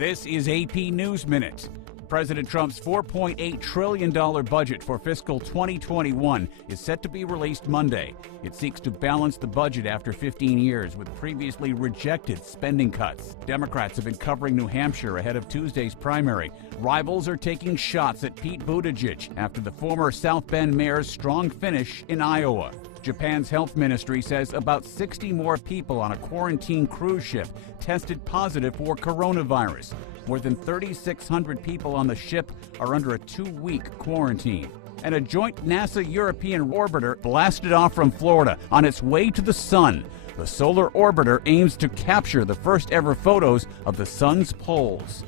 This is AP News Minute. President Trump's $4.8 trillion budget for fiscal 2021 is set to be released Monday. It seeks to balance the budget after 15 years with previously rejected spending cuts. Democrats have been covering New Hampshire ahead of Tuesday's primary. Rivals are taking shots at Pete Buttigieg after the former South Bend mayor's strong finish in Iowa. Japan's health ministry says about 60 more people on a quarantine cruise ship tested positive for coronavirus. More than 3,600 people on the ship are under a 2-week quarantine. And a joint NASA-European orbiter blasted off from Florida on its way to the sun. The solar orbiter aims to capture the first-ever photos of the sun's poles.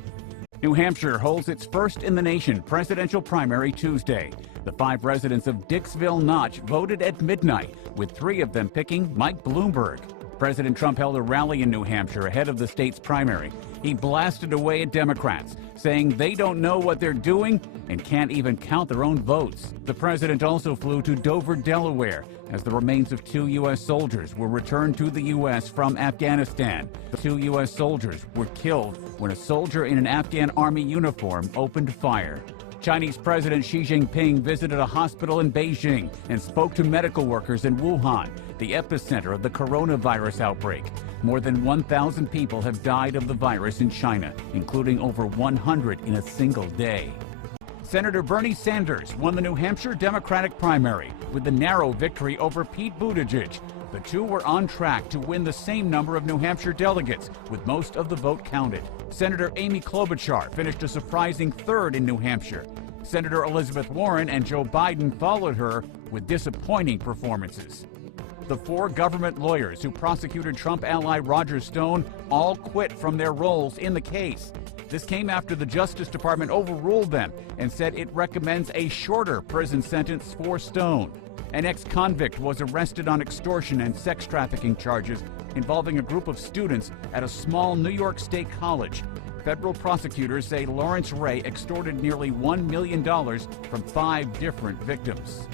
New Hampshire holds its first-in-the-nation presidential primary Tuesday. The 5 residents of Dixville Notch voted at midnight, with 3 of them picking Mike Bloomberg. President Trump held a rally in New Hampshire ahead of the state's primary. He blasted away at Democrats, saying they don't know what they're doing and can't even count their own votes. The president also flew to Dover, Delaware, as the remains of 2 U.S. soldiers were returned to the U.S. from Afghanistan. The 2 U.S. soldiers were killed when a soldier in an Afghan army uniform opened fire. Chinese President Xi Jinping visited a hospital in Beijing and spoke to medical workers in Wuhan, the epicenter of the coronavirus outbreak. More than 1,000 people have died of the virus in China, including over 100 in a single day. Senator Bernie Sanders won the New Hampshire Democratic primary with a narrow victory over Pete Buttigieg. The two were on track to win the same number of New Hampshire delegates, with most of the vote counted. Senator Amy Klobuchar finished a surprising 3rd in New Hampshire. Senator Elizabeth Warren and Joe Biden followed her with disappointing performances. The 4 government lawyers who prosecuted Trump ally Roger Stone all quit from their roles in the case. This came after the Justice Department overruled them and said it recommends a shorter prison sentence for Stone. An ex-convict was arrested on extortion and sex trafficking charges involving a group of students at a small New York State college. Federal prosecutors say Lawrence Ray extorted nearly $1 million from 5 different victims.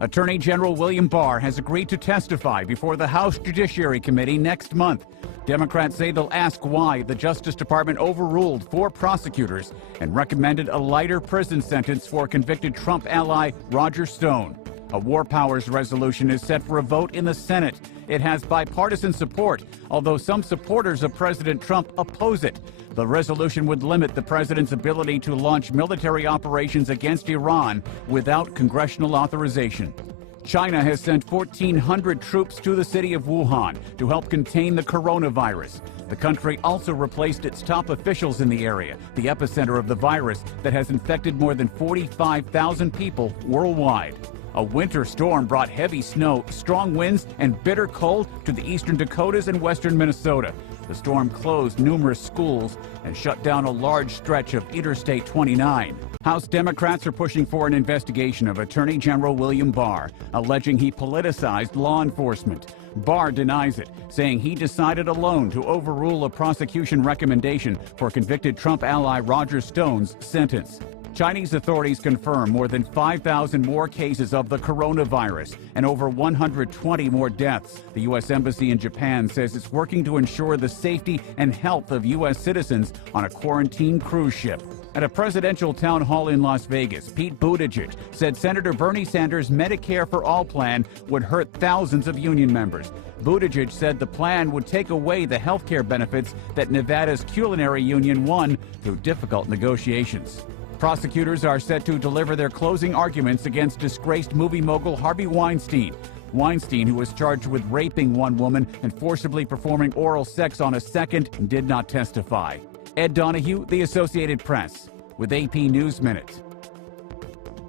Attorney General William Barr has agreed to testify before the House Judiciary Committee next month. Democrats say they'll ask why the Justice Department overruled 4 prosecutors and recommended a lighter prison sentence for convicted Trump ally Roger Stone. A war powers resolution is set for a vote in the Senate. It has bipartisan support, although some supporters of President Trump oppose it. The resolution would limit the president's ability to launch military operations against Iran without congressional authorization. China has sent 1,400 troops to the city of Wuhan to help contain the coronavirus. The country also replaced its top officials in the area, the epicenter of the virus that has infected more than 45,000 people worldwide. A winter storm brought heavy snow, strong winds, and bitter cold to the eastern Dakotas and western Minnesota. The storm closed numerous schools and shut down a large stretch of Interstate 29. House Democrats are pushing for an investigation of Attorney General William Barr, alleging he politicized law enforcement. Barr denies it, saying he decided alone to overrule a prosecution recommendation for convicted Trump ally Roger Stone's sentence. Chinese authorities confirm more than 5,000 more cases of the coronavirus and over 120 more deaths. The U.S. Embassy in Japan says it's working to ensure the safety and health of U.S. citizens on a quarantine cruise ship. At a presidential town hall in Las Vegas, Pete Buttigieg said Senator Bernie Sanders' Medicare for All plan would hurt thousands of union members. Buttigieg said the plan would take away the health care benefits that Nevada's culinary union won through difficult negotiations. Prosecutors are set to deliver their closing arguments against disgraced movie mogul Harvey Weinstein. Weinstein, who was charged with raping one woman and forcibly performing oral sex on a second, did not testify. Ed Donahue, The Associated Press, with AP News Minute.